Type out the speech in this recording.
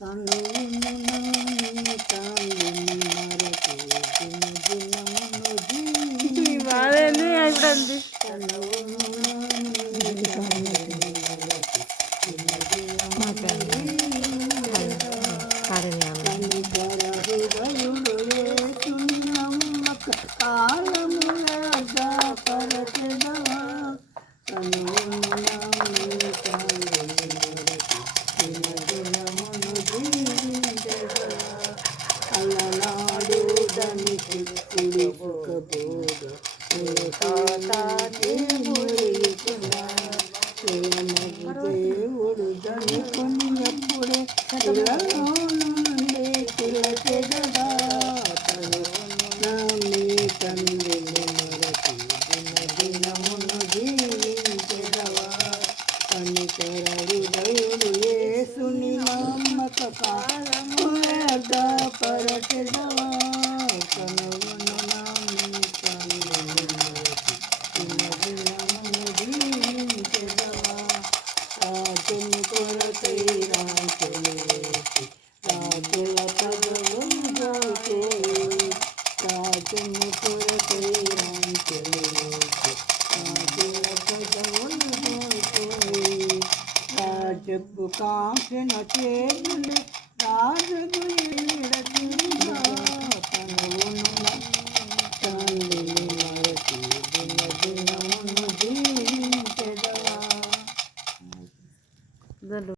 తనువును నాని తాళిని మరచి దినదినమును జీవించెదవా. తనువును నాని తాళిని మరచి దినదినమును జీవించెదవా. కనికర హృదయుడు యేసుని నమ్మక కాలముగా పరచెదవా. తనువును నాని తాళిని మరచి దినదినమును జీవించెదవా. అలనాడు దానికి కుడిపోకపోగా మురిగిపోయినా ప్రేమకు దేవుడు దనుకొని అప్పుడే పిల్లలో నుండి పిలచెదవా. నా మీ తండ్రిని మరచి దినదినమును జీవించెదవా. కనికర హృదయుడు యేసుని నమ్మక కాలముగా పరచెదవా. కనుగొను నా మీ తండ్రిని మరచి దినదినమును జీవించెదవా. రాజుని కొరకై రాజులు వేసి రాజుల పదవులు కోయి. రాజుని కొరకై రాజులు వేసి రాజుల పదవులు కోయి. రాజపు కాంక్షణ చేతులు రాజులు